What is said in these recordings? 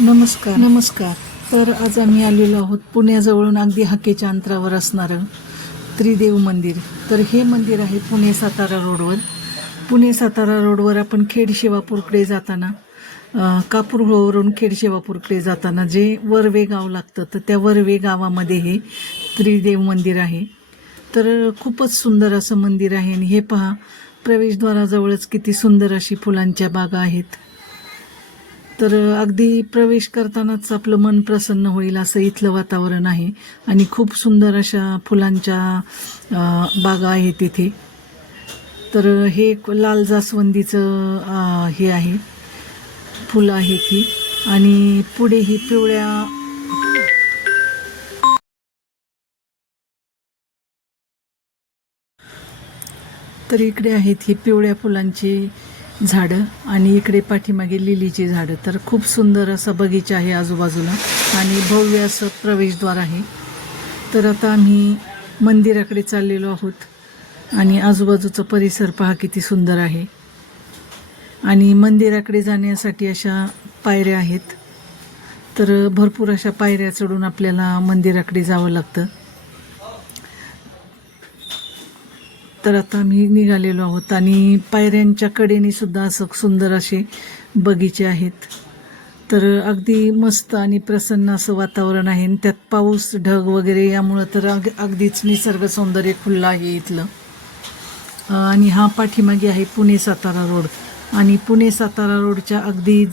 नमस्कार. तर आज आम्ही आलेलो आहोत पुण्याजवळून अगदी हाकेच्या अंतरावर असणारं त्रिदेव मंदिर. तर हे मंदिर आहे पुणे सातारा रोडवर. पुणे सातारा रोडवर आपण खेड शिवापूरकडे जाताना कापूरहोळवरून खेड शिवापूरकडे जाताना जे वरवे गाव लागतं, तर त्या वरवे गावामध्ये हे त्रिदेव मंदिर आहे. तर खूपच सुंदर असं मंदिर आहे. आणि हे पहा, प्रवेशद्वाराजवळच किती सुंदर अशी फुलांच्या बागा आहेत. तर अगदी प्रवेश करतानाच आपलं मन प्रसन्न होईल असं इथलं वातावरण आहे. आणि खूप सुंदर अशा फुलांच्या बागा आहेत इथे. तर हे लाल जास्वंदीचं हे आहे, फुलं आहेत ही. आणि पुढे ही पिवळ्या तर इकडे आहेत ही पिवळ्या फुलांची झाडं आणि इकडे पाठीमागे लिलीची झाडं. तर खूप सुंदर असा बगीचा आहे आजूबाजूला आणि भव्य असं प्रवेशद्वार आहे. तर आता आम्ही मंदिराकडे चाललेलो आहोत आणि आजूबाजूचा परिसर पहा किती सुंदर आहे. आणि मंदिराकडे जाण्यासाठी अशा पायऱ्या आहेत. तर भरपूर अशा पायऱ्या चढून आपल्याला मंदिराकडे जावं लागतं. तर आता आम्ही निघालेलो आहोत आणि पायऱ्यांच्या कडेने सुद्धा असं सुंदर असे बगीचे आहेत. तर अगदी मस्त आणि प्रसन्न असं वातावरण आहे. आणि त्यात पाऊस ढग वगैरे यामुळं तर अगदीच निसर्ग सौंदर्य खुललं आहे इथलं. आणि हा पाठीमागे आहे पुणे सातारा रोड. आणि पुणे सातारा रोडच्या अगदी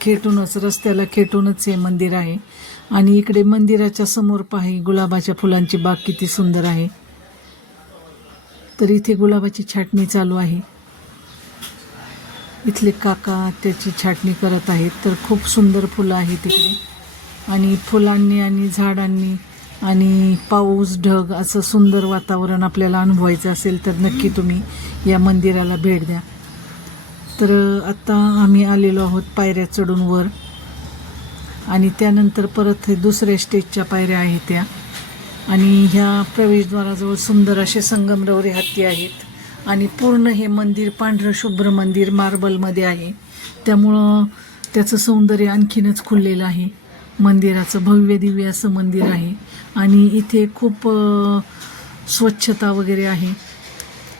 खेटूनच रस्त्याला खेटूनच हे मंदिर आहे. आणि इकडे मंदिराच्या समोर पाही गुलाबाच्या फुलांची बाग किती सुंदर आहे. तर इथे गुलाबाची छाटणी चालू आहे. इथले काका त्याची छाटणी करत आहेत. तर खूप सुंदर फुलं आहेत इकडे. आणि फुलांनी आणि झाडांनी आणि पाऊस ढग असं सुंदर वातावरण आपल्याला अनुभवायचं असेल तर नक्की तुम्ही या मंदिराला भेट द्या. तर आत्ता आम्ही आलेलो आहोत पायऱ्या चढून वर. आणि त्यानंतर परत हे दुसऱ्या स्टेजच्या पायऱ्या आहेत त्या. आणि ह्या प्रवेशद्वाराजवळ सुंदर असे संगमरवरी हत्ती आहेत. आणि पूर्ण हे मंदिर पांढरं शुभ्र मंदिर मार्बलमध्ये आहे. त्यामुळं त्याचं सौंदर्य आणखीनच खुललेलं आहे. मंदिराचं भव्य दिव्य असं मंदिर आहे. आणि इथे खूप स्वच्छता वगैरे आहे.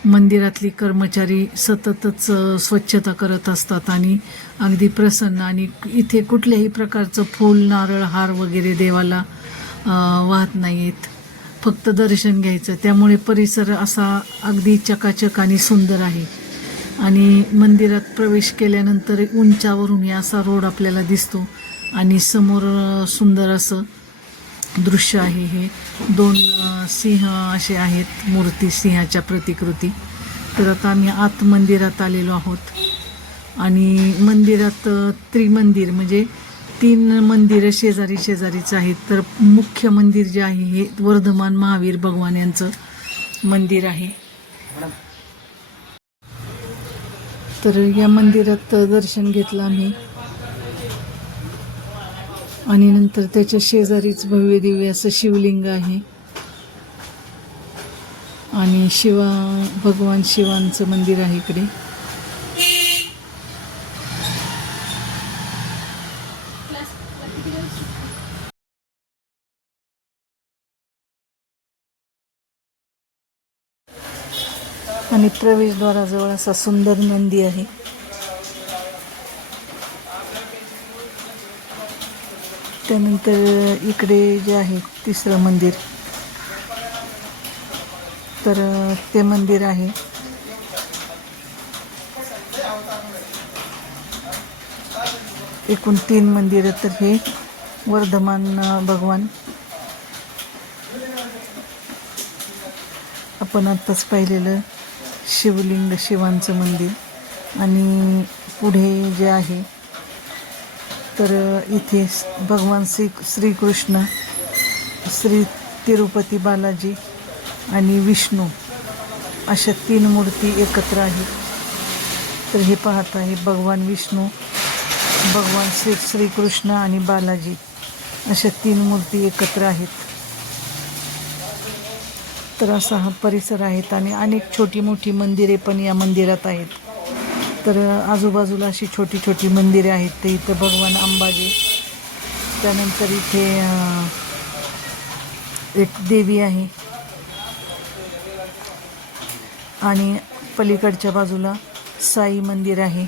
मंदिरातली कर्मचारी सततच स्वच्छता करत असतात आणि अगदी प्रसन्न. आणि इथे कुठल्याही प्रकारचं फूल नारळ हार वगैरे देवाला वाहत नाहीत, फक्त दर्शन घ्यायचं. त्यामुळे परिसर असा अगदी चकाचक आणि सुंदर आहे. आणि मंदिरात प्रवेश केल्यानंतर उंचावरून असा रोड आपल्याला दिसतो. आणि समोर सुंदर असं दृश्य आहे. हे 2 सिंह असे आहेत, मूर्ती सिंहाच्या प्रतिकृती. तर आता आम्ही आत मंदिरात आलेलो आहोत. आणि मंदिरात त्रिमंदिर म्हणजे 3 मंदिरं शेजारी शेजारीच आहेत. तर मुख्य मंदिर जे आहे हे वर्धमान महावीर भगवान यांचं मंदिर आहे. तर या मंदिरात दर्शन घेतलं आम्ही. आणि नंतर त्याच्या शेजारीच भव्य दिव्य असं शिवलिंग आहे. आणि भगवान शिवांचं मंदिर आहे इकडे. आणि प्रवेशद्वाराजवळ असा सुंदर नंदी आहे. त्यानंतर इकडे जे आहे तिसरं मंदिर, तर ते मंदिर आहे. एकूण 3 मंदिरं. तर हे वर्धमान भगवान आपण आत्ताच पाहिलेलं शिवलिंग शिवांचं मंदिर. आणि पुढे जे आहे तर इथे भगवान श्रीकृष्ण, श्री तिरुपती बालाजी आणि विष्णू अशा 3 मूर्ती एकत्र आहेत. तर हे पाहता, हे भगवान विष्णू, भगवान श्रीकृष्ण आणि बालाजी अशा 3 मूर्ती एकत्र आहेत. तर असा हा परिसर आहे. आणि अनेक छोटी मोठी मंदिरे पण या मंदिरात आहेत. तर आजूबाजूला अशी छोटी छोटी मंदिरे आहेत. ते इथं भगवान अंबाजी, त्यानंतर इथे एक देवी आहे आणि पलीकडच्या बाजूला साई मंदिर आहे.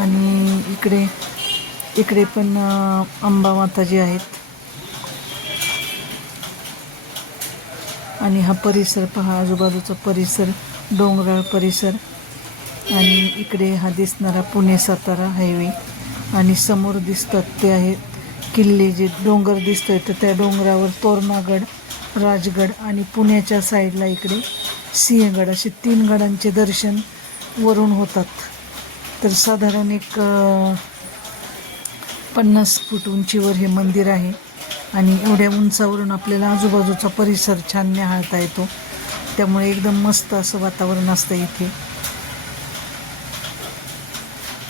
आणि इकडे पण अंबा माताजी आहेत. आणि हा परिसर पहा, आजूबाजूचा परिसर डोंगराळ परिसर. आणि इकडे हा दिसणारा पुणे सातारा हायवे. आणि समोर दिसतात ते आहेत किल्ले, जे डोंगर दिसतोय तर त्या डोंगरावर तोरणागड, राजगड आणि पुण्याच्या साईडला इकडे सिंहगड, असे 3 गडांचे दर्शन वरून होतात. तर साधारण एक 50 फूट उंचीवर हे मंदिर आहे. आणि एवढ्या उंचावरून आपल्याला आजूबाजूचा परिसर छान निहाळता येतो. त्यामुळे एकदम मस्त असं वातावरण असतं इथे.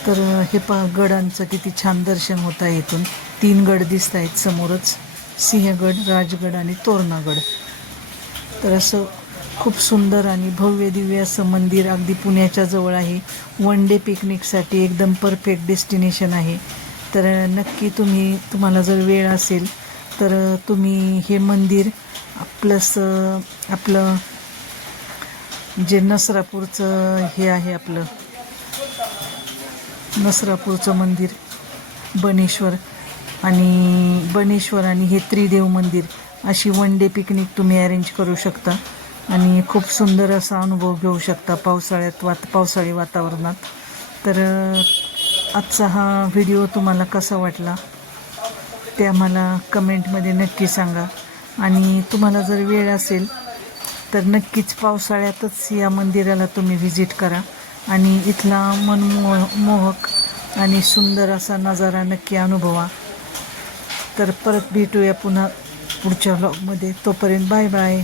तर हे पहा, गडांचं किती छान दर्शन होत आहे इथून. 3 गड दिसत आहेत समोरच, सिंहगड, राजगड आणि तोरणागड. तर असं खूप सुंदर आणि भव्य दिव्य असं मंदिर अगदी पुण्याच्या जवळ आहे. 1 डे पिकनिकसाठी एकदम परफेक्ट डेस्टिनेशन आहे. तर नक्की तुम्हाला जर वेळ असेल तर तुम्ही हे मंदिर प्लस आपलं जे नसरापूरचं हे आहे, आपलं नसरापूरचं मंदिर बनेश्वर आणि हे त्रिदेव मंदिर, अशी 1 डे पिकनिक तुम्ही अरेंज करू शकता आणि खूप सुंदर असा अनुभव घेऊ शकता पावसाळी वातावरणात. तर आजचा हा व्हिडिओ तुम्हाला कसा वाटला ते आम्हाला कमेंटमध्ये नक्की सांगा. आणि तुम्हाला जर वेळ असेल तर नक्कीच पावसाळ्यातच या मंदिराला तुम्ही व्हिजिट करा आणि इथला मनमोहक आणि सुंदर असा नजारा नक्की अनुभवा. तर परत भेटूया पुन्हा पुढच्या व्लॉगमध्ये. तोपर्यंत बाय बाय.